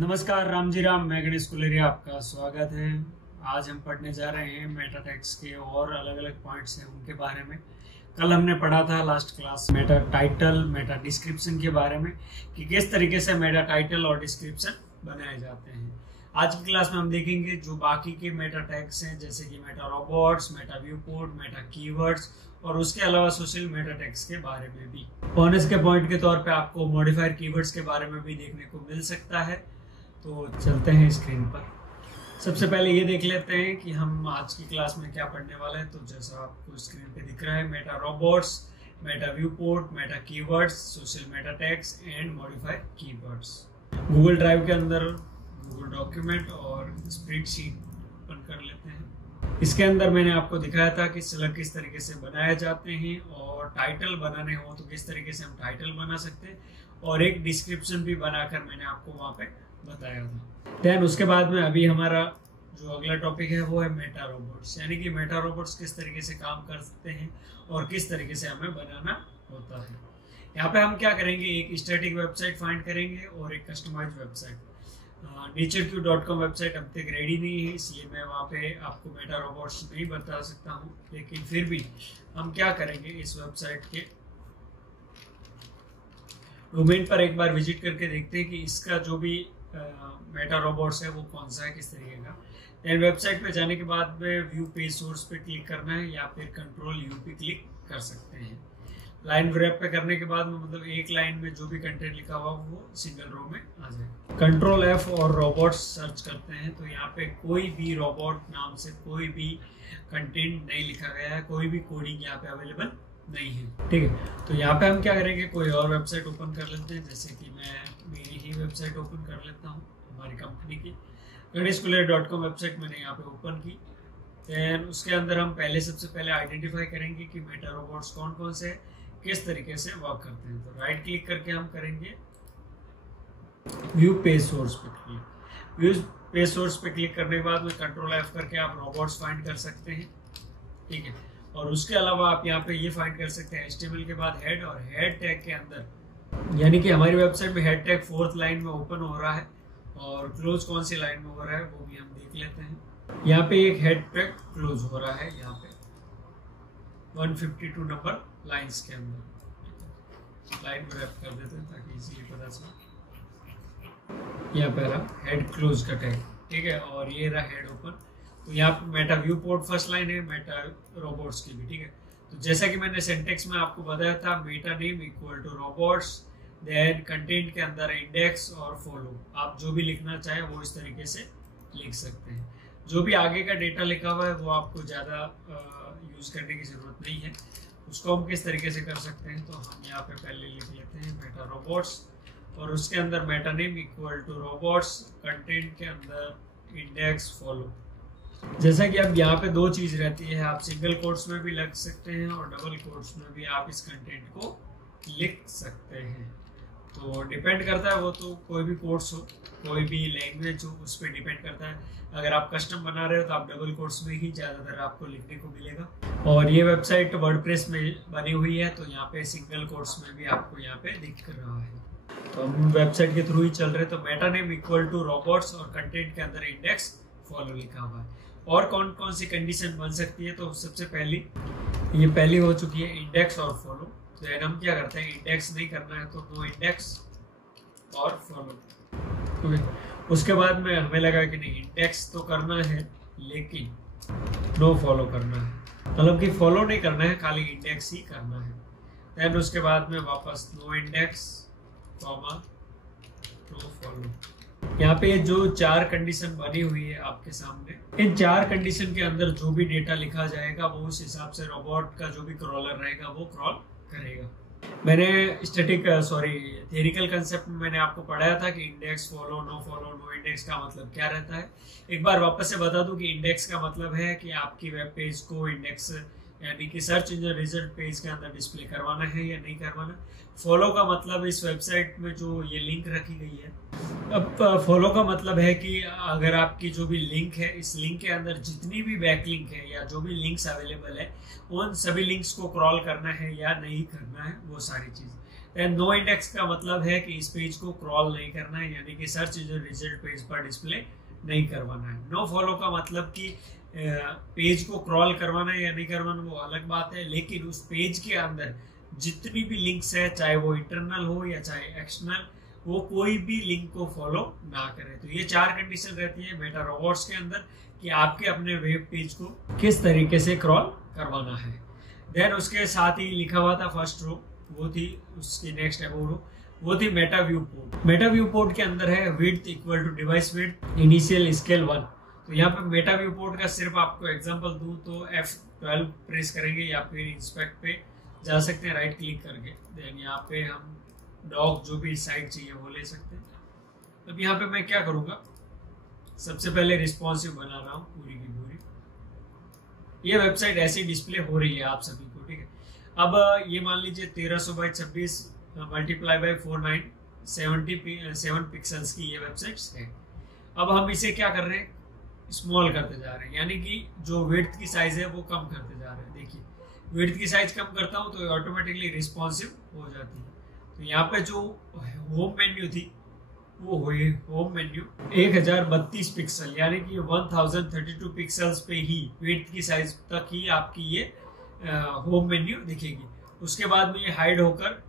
नमस्कार, रामजी राम। मैं गणेश कुलेरिया, आपका स्वागत है। आज हम पढ़ने जा रहे हैं मेटा टैग्स के और अलग अलग पॉइंट्स हैं उनके बारे में। कल हमने पढ़ा था last class Meta title, Meta description के बारे में कि किस तरीके से मेटा टाइटल और डिस्क्रिप्शन बनाए जाते हैं। आज की क्लास में हम देखेंगे जो बाकी के मेटा टैग्स हैं, जैसे कि Meta robots, Meta viewport, Meta keywords और उसके अलावा सोशल मेटा टैग्स के बारे में भी। बोनस के पॉइंट के तौर पे आपको मॉडिफायर कीवर्ड्स के बारे में भी देखने को मिल सकता है। तो चलते हैं स्क्रीन पर। सबसे पहले ये देख लेते हैं कि हम आज की क्लास में क्या पढ़ने वाले हैं। तो जैसा आपको स्क्रीन पे दिख रहा है, Meta robots, Meta viewport, Meta keywords, social Meta tags and modifier keywords. Google drive के अंदर गूगल डॉक्यूमेंट और स्प्रेडशीट ओपन कर लेते हैं। इसके अंदर मैंने आपको दिखाया था कि स्लग किस तरीके से बनाए जाते हैं और टाइटल बनाने हो तो किस तरीके से हम टाइटल बना सकते हैं, और एक डिस्क्रिप्शन भी बनाकर मैंने आपको वहाँ पे बताया था। देन उसके बाद में अभी हमारा जो अगला टॉपिक है वो है मेटा रोबोट्स, यानी कि मेटा रोबोट्स किस तरीके से काम कर सकते हैं और किस तरीके से हमें बनाना होता है। यहाँ पे हम क्या करेंगे, एक स्टैटिक वेबसाइट फाइंड करेंगे और एक कस्टमाइज वेबसाइट। natureq.com वेबसाइट अब तक रेडी नहीं है, इसलिए मैं वहाँ पे आपको मेटा रोबोट्स नहीं बता सकता हूँ, लेकिन फिर भी हम क्या करेंगे, इस वेबसाइट के डोमेन पर एक बार विजिट करके देखते हैं कि इसका जो भी मेटा रोबोट्स है वो कौन सा है, किस तरीके का। देन वेबसाइट पे जाने के बाद में व्यू पेज सोर्स पे क्लिक करना है या फिर कंट्रोल यू पे क्लिक कर सकते हैं। लाइन ग्रैब पे करने के बाद में मतलब एक लाइन में जो भी कंटेंट लिखा हुआ वो सिंगल रो में आ जाए। कंट्रोल एफ और रोबोट्स सर्च करते हैं तो यहाँ पे कोई भी रोबोट नाम से कोई भी कंटेंट नहीं लिखा गया है, कोई भी कोडिंग यहाँ पे अवेलेबल नहीं है। ठीक है, तो यहाँ पे हम क्या करेंगे, कोई और वेबसाइट ओपन कर लेते हैं। जैसे कि मैं मेरी ही वेबसाइट ओपन कर लेता हूँ, हमारी कंपनी की ganeshkuleria.com वेबसाइट मैंने यहाँ पे ओपन की। देन उसके अंदर हम सबसे पहले आइडेंटिफाई करेंगे कि मेटा रोबोट्स कौन कौन से किस तरीके से वर्क करते हैं। तो राइट क्लिक करके हम करेंगे व्यू पेज सोर्स पे क्लिक। व्यू पेज सोर्स पे क्लिक करने के बाद में कंट्रोल एफ करके आप रोबोट्स फाइंड कर सकते हैं। ठीक है, और उसके अलावा आप यहाँ पे ये फाइंड कर सकते हैं HTML के बाद हेड, और हेड टैग के अंदर यानी कि हमारी वेबसाइट में हेड टैग 4th लाइन में ओपन हो रहा है और क्लोज कौन सी लाइन में हो रहा है वो भी हम देख लेते हैं। यहाँ पे एक हेड टैग क्लोज हो रहा है यहाँ पे 152 नंबर लाइंस के अंदर। लाइन रैप कर देते हैं ताकि इजीली पता चले। यहाँ पे रहा हेड क्लोज का टैग, ठीक है, और ये रहा हेड ओपन। तो यहाँ पे मेटा व्यूपोर्ट फर्स्ट लाइन है, मेटा रोबोट्स की भी। ठीक है, तो जैसा कि मैंने सिंटेक्स में आपको बताया था, meta name equal to robots, then content के अंदर इंडेक्स और फॉलो। आप जो भी लिखना चाहे वो इस तरीके से लिख सकते हैं। जो भी आगे का डेटा लिखा हुआ है वो आपको ज़्यादा यूज करने की जरूरत नहीं है। उसको हम किस तरीके से कर सकते हैं, तो हम यहाँ पे पहले लिख लेते हैं मेटा रोबोट्स और उसके अंदर meta name equal to robots, content के अंदर इंडेक्स फॉलो। जैसा कि अब यहाँ पे दो चीज रहती है, आप सिंगल कोट्स में भी लग सकते हैं और डबल कोट्स में भी आप इस कंटेंट को लिख सकते हैं। तो डिपेंड करता है, वो तो कोई भी कोर्स हो, कोई भी लैंग्वेज हो, उस पर डिपेंड करता है। अगर आप कस्टम बना रहे हो तो आप डबल कोट्स में ही ज़्यादातर आपको लिखने को मिलेगा। और ये वेबसाइट वर्डप्रेस में बनी हुई है तो यहाँ पे सिंगल कोट्स में भी आपको यहाँ पे दिख रहा है। तो हम वेबसाइट के थ्रू ही चल रहे, तो meta name equal to robots और कंटेंट के अंदर इंडेक्स फॉलो लिखा हुआ है। और कौन कौन सी कंडीशन बन सकती है, तो सबसे पहली हो चुकी है इंडेक्स और फॉलो। तो हम क्या करते हैं, इंडेक्स नहीं करना है तो नो इंडेक्स और फॉलो। उसके बाद में हमें लगा कि नहीं, इंडेक्स तो करना है लेकिन नो फॉलो करना है, मतलब कि फॉलो नहीं करना है, खाली इंडेक्स ही करना है। देन उसके बाद में वापस no index comma no follow. यहाँ पे जो 4 कंडीशन बनी हुई है आपके सामने, इन 4 कंडीशन के अंदर जो भी डेटा लिखा जाएगा वो उस हिसाब से रोबोट का जो भी क्रॉलर रहेगा वो क्रॉल करेगा। मैंने थियरिकल कंसेप्ट में मैंने आपको पढ़ाया था कि इंडेक्स फॉलो, नो इंडेक्स का मतलब क्या रहता है। एक बार वापस से बता दूं कि इंडेक्स का मतलब है कि आपकी वेब पेज को इंडेक्स यानी कि सर्च इंजन रिजल्ट पेज के अंदर डिस्प्ले करवाना है या नहीं करवाना। फॉलो का मतलब इस वेबसाइट में जो ये लिंक रखी गई है, अब फॉलो का मतलब है कि अगर आपकी जो भी लिंक है, इस लिंक के अंदर जितनी भी बैक लिंक है या जो भी लिंक्स अवेलेबल है उन सभी लिंक्स को क्रॉल करना है या नहीं करना है, वो सारी चीज। देन नो इंडेक्स का मतलब है कि इस पेज को क्रॉल नहीं करना है, यानी कि सर्च इंजन रिजल्ट पेज पर डिस्प्ले नहीं करवाना है। नो फॉलो का मतलब कि पेज को क्रॉल करवाना है या नहीं करवाना वो अलग बात है, लेकिन उस पेज के अंदर जितनी भी लिंक्स है, चाहे वो इंटरनल हो या चाहे एक्सटर्नल, वो कोई भी लिंक को फॉलो ना करे। तो ये 4 कंडीशन रहती है मेटा रोबोट्स के अंदर कि आपके अपने वेब पेज को किस तरीके से क्रॉल करवाना है। देन उसके साथ ही लिखा हुआ था फर्स्ट रो, वो थी उसकी नेक्स्ट अबाउट रो, वो थी meta viewport. Meta viewport के अंदर है width equal to device width initial scale 1। तो यहाँ पे मेटा व्यू पोर्ट का सिर्फ आपको एग्जांपल दूं तो F12 प्रेस करेंगे या फिर इंस्पेक्ट पे जा सकते हैं राइट क्लिक करके। देन यहाँ पे हम डॉक जो भी साइट चाहिए वो ले सकते हैं। अब यहाँ पे मैं क्या करूँगा, सबसे पहले रिस्पॉन्सिव बना रहा हूँ पूरी की पूरी। ये वेबसाइट ऐसी डिस्प्ले हो रही है आप सभी को, ठीक है। अब ये मान लीजिए 1300 बाई 26 मल्टीप्लाई बाई 497 पिक्सल्स की ये वेबसाइट्स है। अब हम इसे क्या कर रहे हैं, स्मॉल करते जा रहे हैं, यानी कि जो विड्थ की साइज है वो कम करते जा रहे हैं। देखिए विड्थ की साइज कम करता हूँ तो ऑटोमेटिकली रिस्पॉन्सिव हो जाती है। तो यहाँ पे जो होम मेन्यू थी वो हुई होम मेन्यू 1032 पिक्सल, यानी कि 1032 पिक्सल्स पे ही विड्थ की साइज तक ही आपकी ये होम मेन्यू दिखेगी। उसके बाद में ये हाइड होकर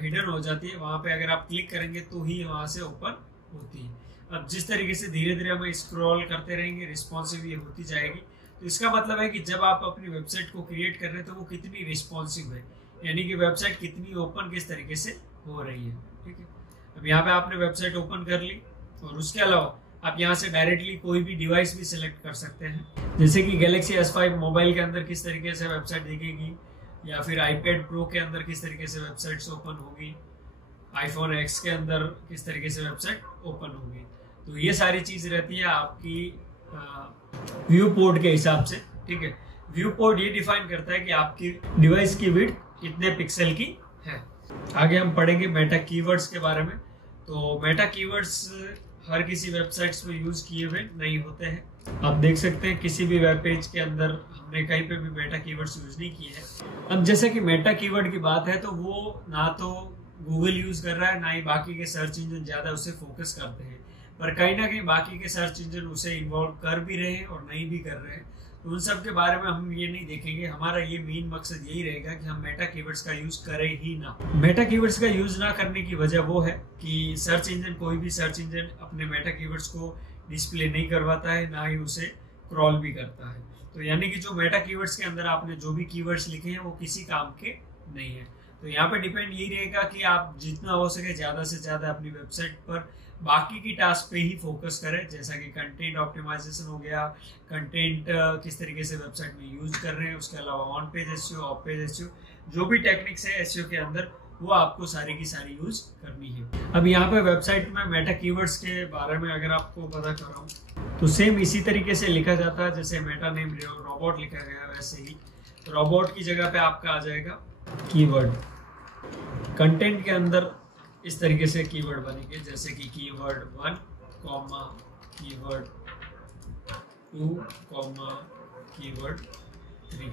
हिडन हो जाती है। वहाँ पे अगर आप क्लिक करेंगे तो ही वहाँ से ओपन होती है। अब जिस तरीके से धीरे धीरे हम स्क्रॉल करते रहेंगे रिस्पॉन्सिव ये होती जाएगी। तो इसका मतलब है कि जब आप अपनी वेबसाइट को क्रिएट कर रहे हैं तो वो कितनी रिस्पॉन्सिव है, यानी कि वेबसाइट कितनी ओपन किस तरीके से हो रही है, ठीक है। अब यहाँ पे आपने वेबसाइट ओपन कर ली और उसके अलावा आप यहाँ से डायरेक्टली कोई भी डिवाइस भी सिलेक्ट कर सकते हैं, जैसे कि गैलेक्सी S5 मोबाइल के अंदर किस तरीके से वेबसाइट दिखेगी, या फिर iPad Pro के अंदर किस तरीके से वेबसाइट्स ओपन होगी, iPhone X के अंदर किस तरीके से वेबसाइट ओपन होगी। तो ये सारी चीज रहती है आपकी व्यू पोर्ट के हिसाब से, ठीक है। व्यू पोर्ट ये डिफाइन करता है कि आपकी डिवाइस की विड्थ कितने पिक्सल की है। आगे हम पढ़ेंगे मेटा कीवर्ड्स के बारे में। तो मेटा कीवर्ड्स हर किसी वेबसाइट्स में यूज किए हुए नहीं होते हैं। आप देख सकते हैं किसी भी वेब पेज के अंदर हमने कहीं पे भी मेटा कीवर्ड्स यूज नहीं किए हैं। अब जैसे कि मेटा कीवर्ड की बात है तो वो ना तो गूगल यूज कर रहा है, ना ही बाकी के सर्च इंजन ज्यादा उसे फोकस करते हैं, पर कहीं ना कहीं बाकी के सर्च इंजन उसे इन्वॉल्व कर भी रहे हैं और नहीं भी कर रहे हैं। तो उन सब के बारे में हम ये नहीं देखेंगे। हमारा ये मेन मकसद यही रहेगा कि हम मेटा कीवर्ड्स का यूज करें ही ना। मेटा कीवर्ड्स का यूज ना करने की वजह वो है कि सर्च इंजन, कोई भी सर्च इंजन अपने मेटा कीवर्ड्स को डिस्प्ले नहीं करवाता है, ना ही उसे क्रॉल भी करता है। तो यानी कि जो मेटा कीवर्ड्स के अंदर आपने जो भी कीवर्ड्स लिखे हैं वो किसी काम के नहीं है। तो यहाँ पे डिपेंड यही रहेगा कि आप जितना हो सके ज्यादा से ज्यादा अपनी वेबसाइट पर बाकी की टास्क पे ही फोकस करें, जैसा कि कंटेंट ऑप्टिमाइजेशन हो गया, कंटेंट किस तरीके से वेबसाइट में यूज कर रहे हैं, उसके अलावा on page SEO, of page SEO, जो भी टेक्निक्स है एसईओ के अंदर वो आपको सारी की सारी यूज करनी है। अब यहाँ पे वेबसाइट में मेटा कीवर्ड्स के बारे में अगर आपको पता कराऊं तो सेम इसी तरीके से लिखा जाता है, जैसे मेटा नेम रोबोट लिखा गया वैसे ही रोबोट की जगह पे आपका आ जाएगा कीवर्ड। कंटेंट के अंदर इस तरीके से कीवर्ड बनेंगे, जैसे कि कीवर्ड 1, कीवर्ड 2, कीवर्ड 3।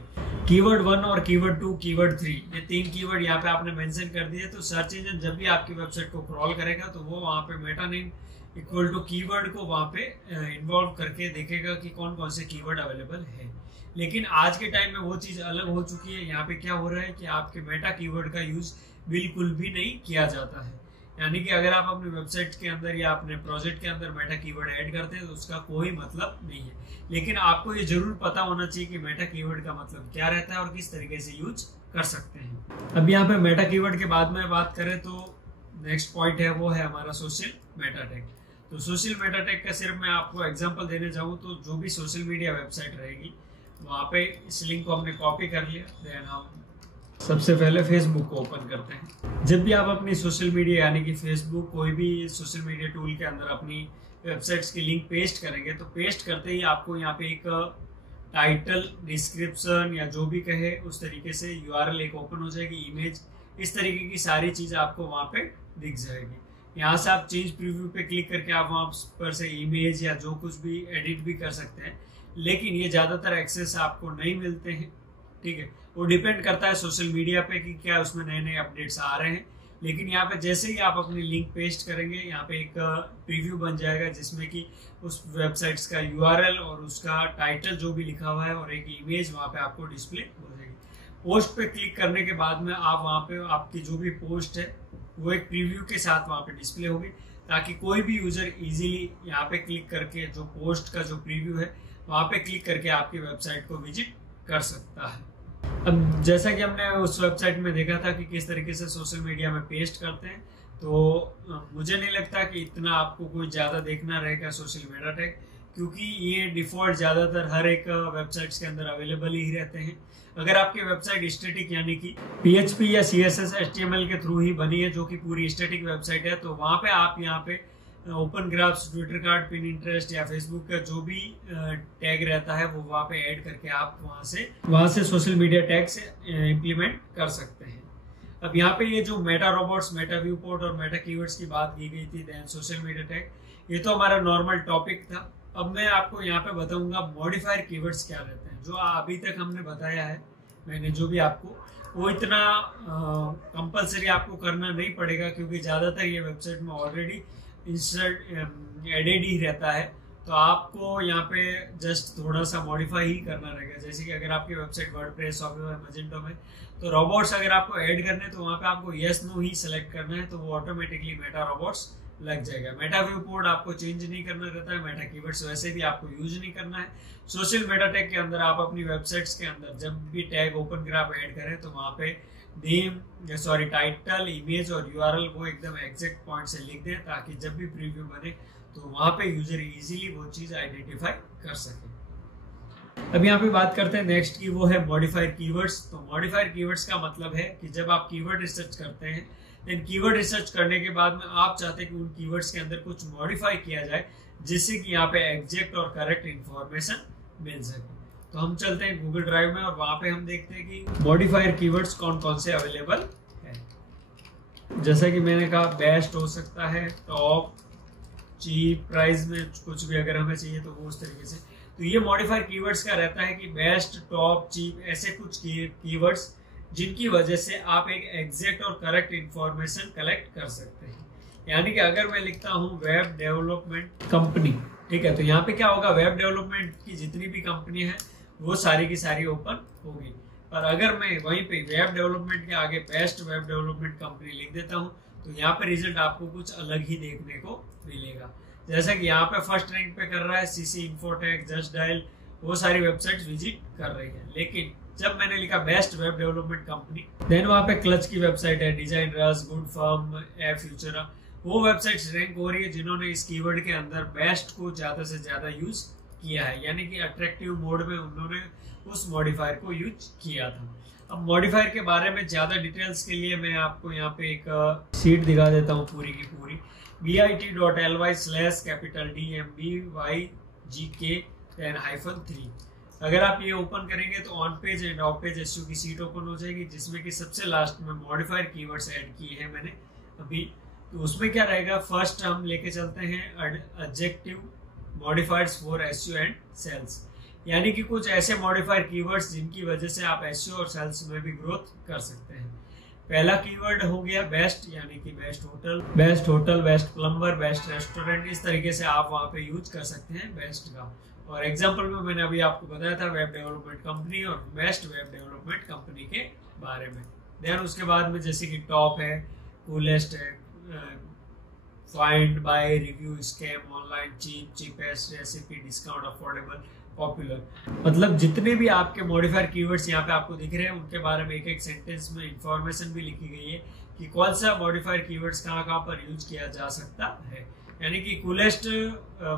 कीवर्ड 1 और कीवर्ड 2, कीवर्ड 3 ये 3 कीवर्ड यहाँ पे आपने मेंशन कर दिए। तो सर्च इंजन जब भी आपकी वेबसाइट को क्रॉल करेगा तो वो वहाँ पे meta name equal to keyword को वहाँ पे इन्वॉल्व करके देखेगा कि कौन कौन से कीवर्ड अवेलेबल है। लेकिन आज के टाइम में वो चीज अलग हो चुकी है। यहाँ पे क्या हो रहा है कि आपके मेटा कीवर्ड का यूज बिल्कुल भी नहीं किया जाता है। यानी कि अगर आप अपनी वेबसाइट के अंदर या अपने प्रोजेक्ट के अंदर मेटा कीवर्ड ऐड करते हैं तो उसका कोई मतलब नहीं है। लेकिन आपको ये जरूर पता होना चाहिए कि मेटा कीवर्ड का मतलब क्या रहता है और किस तरीके से यूज कर सकते हैं। अब यहाँ पे मेटा कीवर्ड के बाद में बात करें तो नेक्स्ट पॉइंट है वो है हमारा सोशल मेटा टैग। तो सोशल मेटा टैग का सिर्फ मैं आपको एग्जांपल देने जाऊँ तो जो भी सोशल मीडिया वेबसाइट रहेगी वहाँ पे इस लिंक को हमने कॉपी कर लिया। देन हम सबसे पहले फेसबुक को ओपन करते हैं। जब भी आप अपनी सोशल मीडिया यानी कि फेसबुक कोई भी सोशल मीडिया टूल के अंदर अपनी वेबसाइट्स की लिंक पेस्ट करेंगे तो पेस्ट करते ही आपको यहाँ पे एक टाइटल, डिस्क्रिप्शन या जो भी कहे उस तरीके से यूआरएल एक ओपन हो जाएगी, इमेज, इस तरीके की सारी चीज आपको वहाँ पे दिख जाएगी। यहाँ से आप चेंज प्रीव्यू पे क्लिक करके आप वहाँ पर से इमेज या जो कुछ भी एडिट भी कर सकते हैं, लेकिन ये ज्यादातर एक्सेस आपको नहीं मिलते हैं, ठीक है। वो डिपेंड करता है सोशल मीडिया पे कि क्या उसमें नए नए अपडेट्स आ रहे हैं। लेकिन यहाँ पे जैसे ही आप अपनी लिंक पेस्ट करेंगे, यहाँ पे एक प्रीव्यू बन जाएगा जिसमें कि उस वेबसाइट्स का यूआरएल और उसका टाइटल जो भी लिखा हुआ है और एक इमेज वहाँ पे आपको डिस्प्ले हो जाएगी। पोस्ट पे क्लिक करने के बाद में आप वहाँ पे आपकी जो भी पोस्ट है वो एक प्रीव्यू के साथ वहाँ पे डिस्प्ले होगी, ताकि कोई भी यूजर इजीली यहाँ पे क्लिक करके जो पोस्ट का जो प्रीव्यू है वहाँ पे क्लिक करके आपकी वेबसाइट को विजिट कर सकता है। अब जैसा कि हमने उस वेबसाइट में देखा था कि किस तरीके से सोशल मीडिया में पेस्ट करते हैं, तो मुझे नहीं लगता कि इतना आपको कोई ज़्यादा देखना रहेगा सोशल मीडिया टैग, क्योंकि ये डिफ़ॉल्ट ज़्यादातर हर एक वेबसाइट्स के अंदर अवेलेबल ही रहते हैं। अगर आपकी वेबसाइट स्टैटिक यानी कि PHP या CSS HTML के थ्रू ही बनी है, जो कि पूरी स्टैटिक वेबसाइट है, तो वहाँ पे आप यहाँ पे open graphs, Twitter card, Pinterest या फेसबुक का जो भी टैग रहता है वो वहाँ पे ऐड करके आप वहाँ से सोशल मीडिया टैग से इम्प्लीमेंट कर सकते हैं। अब यहाँ पे ये जो मेटा रोबोट्स, मेटा व्यूपोर्ट और मेटा कीवर्ड्स की बात की गई थी, देन सोशल मीडिया टैग, ये तो हमारा नॉर्मल टॉपिक था। अब मैं आपको यहाँ पे बताऊंगा मॉडिफायर कीवर्ड्स क्या रहते हैं। जो अभी तक हमने बताया है, मैंने जो भी आपको, वो इतना कंपलसरी आपको करना नहीं पड़ेगा, क्योंकि ज़्यादातर ये वेबसाइट में ऑलरेडी इंस्टॉल एडेड ही रहता है। तो आपको यहाँ पे जस्ट थोड़ा सा मॉडिफाई ही करना रहेगा। जैसे कि अगर आपकी वेबसाइट वर्डप्रेस, शॉपिफाई, मजेंटो में, तो रोबोट्स अगर आपको ऐड करने हैं तो वहाँ पे आपको यस नो ही सेलेक्ट करना है, तो वो ऑटोमेटिकली मेटा रोबोट्स लग जाएगा। मेटा व्यूपोर्ट आपको चेंज नहीं करना रहता है, मेटा कीवर्ड्स वैसे भी आपको यूज नहीं करना है। सोशल मेटा टैग के अंदर आप अपनी वेबसाइट्स के अंदर जब भी टैग ओपन ग्राफ ऐड करें तो वहाँ पे टाइटल, इमेज और यूआरएल वो एकदम एग्जैक्ट पॉइंट से लिख दें, ताकि जब भी प्रीव्यू बने तो वहाँ पे यूजर इजीली वो चीज आइडेंटिफाई कर सके। अब यहाँ पे बात करते हैं नेक्स्ट की, वो है मॉडिफायर कीवर्ड्स। तो मॉडिफायर कीवर्ड्स का मतलब है कि जब आप कीवर्ड रिसर्च करते हैं, देन कीवर्ड रिसर्च करने के बाद में आप चाहते हैं कि उन कीवर्ड्स के अंदर कुछ मॉडिफाई किया जाए, जिससे कि यहाँ पे एग्जैक्ट और करेक्ट इंफॉर्मेशन मिल सके। तो हम चलते हैं गूगल ड्राइव में और वहां पे हम देखते हैं कि मॉडिफायर कीवर्ड्स कौन कौन से अवेलेबल है। जैसा कि मैंने कहा, बेस्ट हो सकता है, टॉप, चीप, प्राइस में कुछ भी अगर हमें चाहिए तो वो उस तरीके से। तो ये मॉडिफायर कीवर्ड्स का रहता है कि बेस्ट, टॉप, चीप, ऐसे कुछ कीवर्ड्स जिनकी वजह से आप एक एग्जैक्ट और करेक्ट इंफॉर्मेशन कलेक्ट कर सकते हैं। यानी कि अगर मैं लिखता हूँ वेब डेवलपमेंट कंपनी, ठीक है, तो यहाँ पे क्या होगा, वेब डेवलपमेंट की जितनी भी कंपनी है वो सारी की सारी ओपन होगी। पर अगर मैं वहीं पे वेब डेवलपमेंट के आगे बेस्ट वेब डेवलपमेंट कंपनी लिख देता हूँ, तो यहाँ पे रिजल्ट आपको कुछ अलग ही देखने को मिलेगा। जैसा कि यहाँ पे फर्स्ट रैंक पे कर रहा है CC Infotech, जस्ट डायल, वो सारी वेबसाइट्स विजिट कर रही है। लेकिन जब मैंने लिखा best web development company, then वहाँ पे क्लच की वेबसाइट है, Design Rush, Good Firms, Futura, वो वेबसाइट्स रैंक हो रही है जिन्होंने इस कीवर्ड के अंदर बेस्ट को ज्यादा से ज्यादा यूज किया है, यानी कि अट्रैक्टिव मोड में उन्होंने उस मॉडिफायर को यूज किया था। अब मॉडिफायर के बारे में ज्यादा डिटेल्स के लिए मैं आपको यहाँ पे एक शीट दिखा देता हूँ पूरी की पूरी, bit.ly/DMBYGK-3। अगर आप ये ओपन करेंगे तो on page and off page SEO की सीट ओपन हो जाएगी, जिसमें कि सबसे लास्ट में मॉडिफायर कीवर्ड्स ऐड किए हैं मैंने अभी। तो उसमें क्या रहेगा, फर्स्ट हम लेके चलते हैं adjective modifiers for SEO and sales, यानी कि कुछ ऐसे मॉडिफायर कीवर्ड्स जिनकी वजह से आप एसयू और सेल्स में भी ग्रोथ कर सकते हैं। पहला कीवर्ड हो गया बेस्ट, यानी कि best hotel, best plumber, best restaurant, इस तरीके से आप वहां पे यूज कर सकते हैं बेस्ट का। और एग्जांपल में मैंने अभी आपको बताया था वेब डेवलपमेंट कंपनी और बेस्ट वेब डेवलपमेंट कंपनी के बारे में। देन उसके बाद में जैसे कि टॉप है, कूलेस्ट है, find, buy, review, scam, online, cheap, cheapest, recipe, discount, affordable, popular, मतलब जितने भी आपके मॉडिफायर कीवर्ड्स यहाँ पे आपको दिख रहे हैं उनके बारे में एक एक सेंटेंस में इंफॉर्मेशन भी लिखी गई है कि कौन सा मॉडिफायर कीवर्ड्स कहाँ कहाँ पर यूज किया जा सकता है। यानी कि कूलेस्ट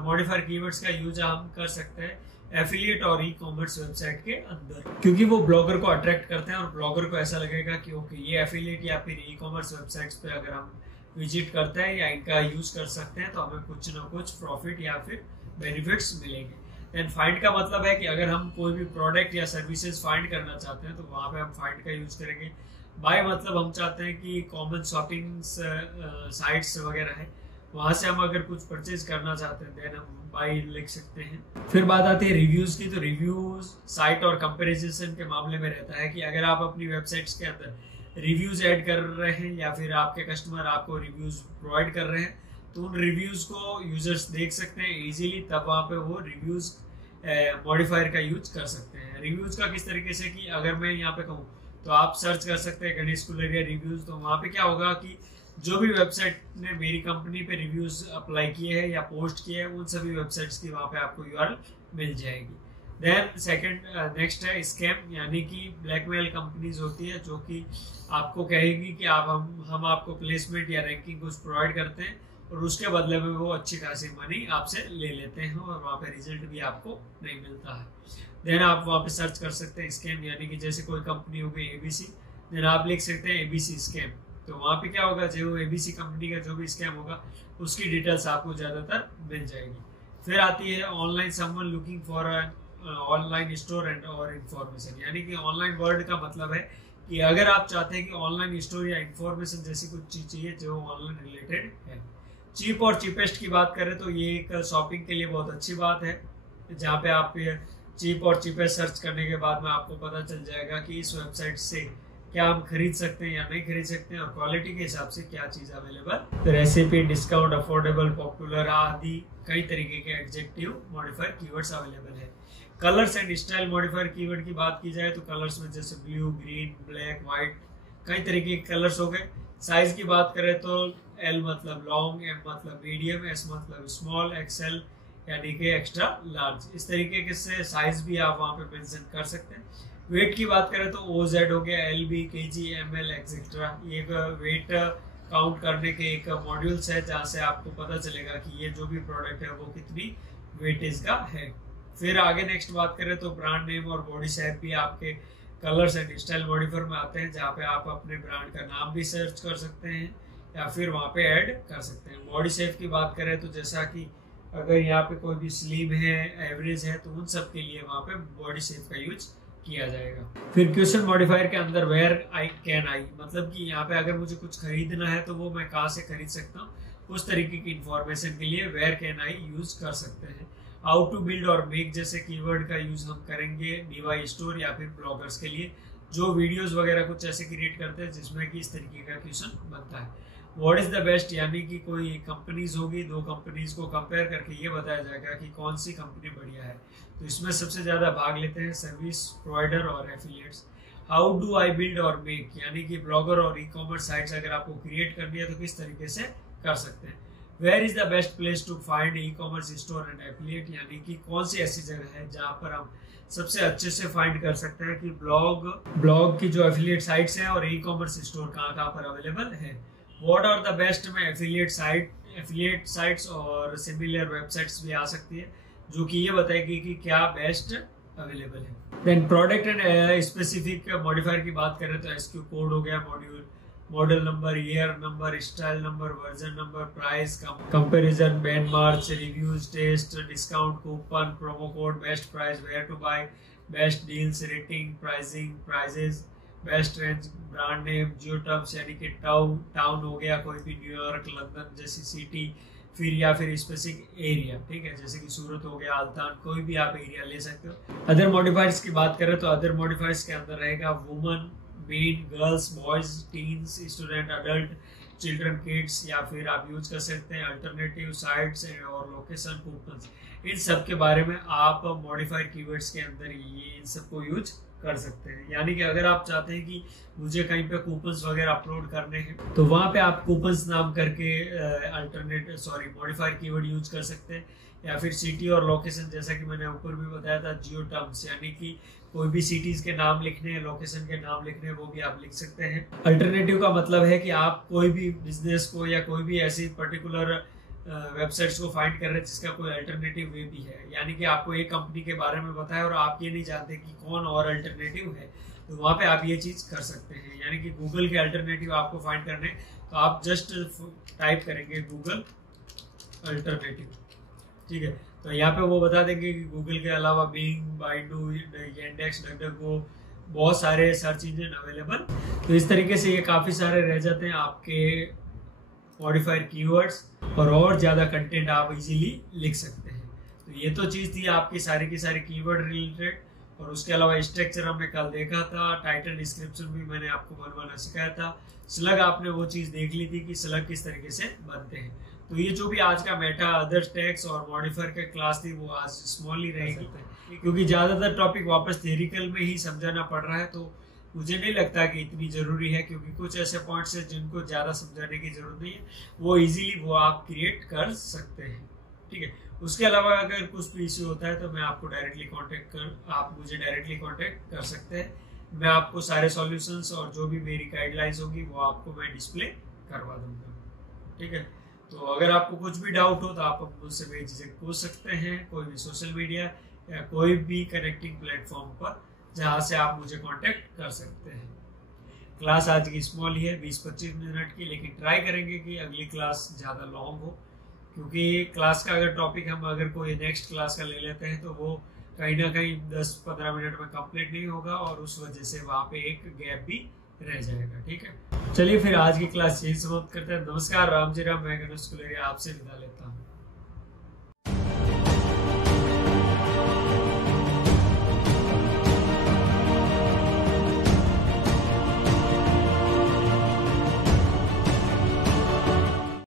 मॉडिफायर कीवर्ड्स का यूज हम कर सकते हैं एफिलिएट और ई-कॉमर्स वेबसाइट के अंदर, क्योंकि वो ब्लॉगर को अट्रैक्ट करते हैं और ब्लॉगर को ऐसा लगेगा कि ओके ये एफिलिएट या फिर ई-कॉमर्स वेबसाइट्स पे अगर हम विजिट करते हैं या इनका यूज कर सकते हैं तो हमें कुछ ना कुछ प्रॉफिट या फिर बेनिफिट्स मिलेंगे। एंड फाइंड का मतलब है कि अगर हम कोई भी प्रोडक्ट या सर्विसेज फाइंड करना चाहते हैं तो वहाँ पे हम फाइंड का यूज करेंगे। बाय मतलब हम चाहते हैं कि कॉमन शॉपिंग साइट्स वगैरह है, वहां से हम अगर कुछ परचेज करना चाहते हैं देन हम बाय लिख सकते हैं। फिर बात आती है रिव्यूज की, तो रिव्यूज साइट और कंपैरिजन के मामले में रहता है कि अगर आप अपनी वेबसाइट्स के अंदर रिव्यूज ऐड कर रहे हैं या फिर आपके कस्टमर आपको रिव्यूज प्रोवाइड कर रहे हैं, तो उन रिव्यूज को यूजर्स देख सकते हैं इजीली, तब वहाँ पे वो रिव्यूज मॉडिफायर का यूज कर सकते हैं। रिव्यूज का किस तरीके से कि अगर मैं यहाँ पे कहूँ तो आप सर्च कर सकते हैं गणेश कुलरिया रिव्यूज, तो वहाँ पे क्या होगा कि जो भी वेबसाइट ने मेरी कंपनी पे रिव्यूज अप्लाई किए हैं या पोस्ट किए हैं उन सभी वेबसाइट्स की वहाँ पे आपको यूआरएल मिल जाएगी। देन सेकंड नेक्स्ट है स्कैम, यानी कि ब्लैकमेल कंपनीज होती है जो कि आपको कहेगी कि आप हम आपको प्लेसमेंट या रैंकिंग कुछ प्रोवाइड करते हैं और उसके बदले में वो अच्छी खासी मनी आपसे ले लेते हैं और वहाँ पे रिजल्ट भी आपको नहीं मिलता है। देन आप वहाँ पे सर्च कर सकते हैं स्कैम, यानी कि जैसे कोई कंपनी हो गई एबीसी, देन आप लिख सकते हैं एबीसी स्कैम, तो वहाँ पे क्या होगा, जो एबीसी कंपनी का जो भी स्कैम होगा उसकी डिटेल्स आपको ज़्यादातर मिल जाएगी। फिर आती है online someone looking for online store and और इन्फॉर्मेशन, यानी कि ऑनलाइन वर्ड का मतलब है कि अगर आप चाहते हैं कि ऑनलाइन स्टोर या इन्फॉर्मेशन जैसी कुछ चीज़ चाहिए जो ऑनलाइन रिलेटेड है। चीप और चीपेस्ट की बात करें तो ये एक शॉपिंग के लिए बहुत अच्छी बात है, जहाँ पे आप चीप और चीपेस्ट सर्च करने के बाद में आपको पता चल जाएगा कि इस वेबसाइट से क्या हम खरीद सकते हैं या नहीं खरीद सकते हैं और क्वालिटी के हिसाब से क्या चीज़ available. Recipe, discount, affordable, popular आदि कई तरीके के एडजेक्टिव मॉडिफायर कीवर्ड्स अवेलेबल है। Colours and style modifier keyword की बात की जाए तो कलर्स में जैसे ब्लू, ग्रीन, ब्लैक, व्हाइट कई तरीके के कलर्स हो गए। साइज की बात करें तो एल मतलब लॉन्ग, एम मतलब मीडियम, एस मतलब स्मॉल, एक्सएल यानी कि एक्स्ट्रा लार्ज, इस तरीके से साइज भी आप वहाँ पे मेंशन कर सकते हैं। वेट की बात करें तो OZ हो गया, LB, KG, ML एक्सेट्रा, ये वेट काउंट करने के एक मॉड्यूल्स है जहाँ से आपको पता चलेगा कि ये जो भी प्रोडक्ट है वो कितनी वेटेज का है। फिर आगे नेक्स्ट बात करें तो ब्रांड नेम और बॉडी शेप भी आपके कलर्स एंड स्टाइल मॉडिफायर में आते हैं, जहाँ पे आप अपने ब्रांड का नाम भी सर्च कर सकते हैं या फिर वहाँ पे ऐड कर सकते हैं। बॉडी शेप की बात करें तो जैसा कि अगर यहाँ पे कोई भी स्लिम है, एवरेज है, तो उन सब के लिए वहाँ पे बॉडी शेप का यूज किया जाएगा। फिर क्वेश्चन मॉडिफायर के अंदर वेयर आई कैन आई, मतलब कि यहाँ पे अगर मुझे कुछ खरीदना है तो वो मैं कहाँ से खरीद सकता हूँ, उस तरीके की इंफॉर्मेशन के लिए वेयर कैन आई यूज कर सकते हैं। हाउ टू बिल्ड और मेक जैसे कीवर्ड का यूज हम करेंगे DIY स्टोर या फिर ब्लॉगर्स के लिए जो वीडियोस वगैरह कुछ ऐसे क्रिएट करते हैं जिसमें कि इस तरीके का क्वेश्चन बनता है। व्हाट इज द बेस्ट, यानी कि कोई कंपनीज होगी, दो कंपनीज को कंपेयर करके ये बताया जाएगा कि कौन सी कंपनी बढ़िया है, तो इसमें सबसे ज्यादा भाग लेते हैं सर्विस प्रोवाइडर और affiliates. How do I build और मेक, यानी कि ब्लॉगर और ई-कॉमर्स साइट्स अगर आपको क्रिएट करनी है तो किस तरीके से कर सकते हैं। Where is the best place to find e-commerce store and affiliate, यानी कि कौन सी ऐसी जगह है जहां पर हम सबसे अच्छे से फाइंड कर सकते हैं कि ब्लॉग की जो एफिलिएट साइट्स हैं और ई-कॉमर्स स्टोर कहाँ पर अवेलेबल है। व्हाट आर द बेस्ट में एफिलिएट साइट्स और सिमिलर वेबसाइट्स भी आ सकती है जो कि ये बताएगी कि क्या बेस्ट अवेलेबल है। Then product and specific modifier की बात करें तो SQ कोड हो गया, model number, year number, style number, version number, price, comparison, benchmark, reviews, test, discount, coupon, promo code, best price, where to buy, best deals, rating, pricing, prices, best range, brand name, geo terms यानी कि town हो गया, कोई भी New York, London जैसी city, फिर या फिर स्पेसिफिक एरिया, ठीक है, जैसे कि सूरत हो गया, अल्तान, कोई भी आप एरिया ले सकते हो। अदर मॉडिफायर्स की बात करें तो अदर मॉडिफायर्स के अंदर रहेगा woman, main, girls, boys, teens, student, adult, children, kids, या फिर आप यूज कर सकते हैं अल्टरनेटिव साइट्स और लोकेशन, कूपन्स। इन सब के बारे में आप मॉडिफाइड कीवर्ड्स के अंदर ये इन सबको यूज कर सकते हैं। यानी कि अगर आप चाहते हैं कि मुझे कहीं पे कूपन्स वगैरह अपलोड करने हैं तो वहाँ पे आप कूपन्स नाम करके मॉडिफायर कीवर्ड यूज कर सकते हैं, या फिर सिटी और लोकेशन, जैसा कि मैंने ऊपर भी बताया था, जियो टर्म्स, यानी कि कोई भी सिटीज के नाम लिखने हैं, लोकेशन के नाम लिखने हैं, वो भी आप लिख सकते हैं। अल्टरनेटिव का मतलब है कि आप कोई भी बिजनेस को या कोई भी ऐसी पर्टिकुलर वेबसाइट्स को फाइंड कर रहे हैं जिसका कोई अल्टरनेटिव वे भी है, यानी कि आपको एक कंपनी के बारे में बताया और आप ये नहीं जानते कि कौन और अल्टरनेटिव है, तो वहाँ पे आप ये चीज कर सकते हैं। यानी कि गूगल के अल्टरनेटिव आपको फाइंड करने, तो आप जस्ट टाइप करेंगे गूगल अल्टरनेटिव, ठीक है, तो यहाँ पे वो बता देंगे कि गूगल के अलावा बिंग, बाइडू, यांडेक्स, डकडको, बहुत सारे सर्च इंजन अवेलेबल। तो इस तरीके से ये काफी सारे रह जाते हैं आपके मॉडिफायर कीवर्ड्स, और ज्यादा कंटेंट आप इजीली लिख सकते हैं। तो ये तो चीज थी आपकी सारी की सारी कीवर्ड रिलेटेड, और उसके अलावा स्ट्रक्चर हमने कल देखा था, टाइटल डिस्क्रिप्शन भी मैंने आपको बनवाना सिखाया था, स्लग आपने वो चीज देख ली थी कि स्लग किस तरीके से बनते हैं। तो ये जो भी आज का मेटा, अदर टैग्स और मॉडिफायर के क्लास थी वो आज स्मॉल ही रहेगी, क्योंकि ज्यादातर टॉपिक वापस थ्योरिकल में ही समझाना पड़ रहा है। तो मुझे नहीं लगता कि इतनी जरूरी है, क्योंकि कुछ ऐसे पॉइंट्स हैं जिनको ज्यादा समझाने की जरूरत नहीं है, वो इजीली वो आप क्रिएट कर सकते हैं। ठीक है, उसके अलावा अगर कुछ भी इश्यू होता है तो मैं आपको आप मुझे डायरेक्टली कांटेक्ट कर सकते हैं। मैं आपको सारे सॉल्यूशंस और जो भी मेरी गाइडलाइंस होगी वो आपको मैं डिस्प्ले करवा दूंगा। ठीक है, तो अगर आपको कुछ भी डाउट हो तो आप मुझसे बेझिझक पूछ सकते हैं, कोई भी सोशल मीडिया या कोई भी कनेक्टिंग प्लेटफॉर्म पर, जहां से आप मुझे कांटेक्ट कर सकते हैं। क्लास आज की स्मॉल ही है, 20-25 मिनट की, लेकिन ट्राई करेंगे कि अगली क्लास ज़्यादा लॉन्ग हो, क्योंकि क्लास का अगर टॉपिक हम अगर कोई नेक्स्ट क्लास का ले लेते हैं तो वो कहीं ना कहीं 10-15 मिनट में कंप्लीट नहीं होगा, और उस वजह से वहाँ पे एक गैप भी रह जाएगा। ठीक है, चलिए फिर आज की क्लास यही समाप्त करते हैं। नमस्कार, राम जी राम, मैं गणेश कुलेरिया आपसे विदा लेता हूँ।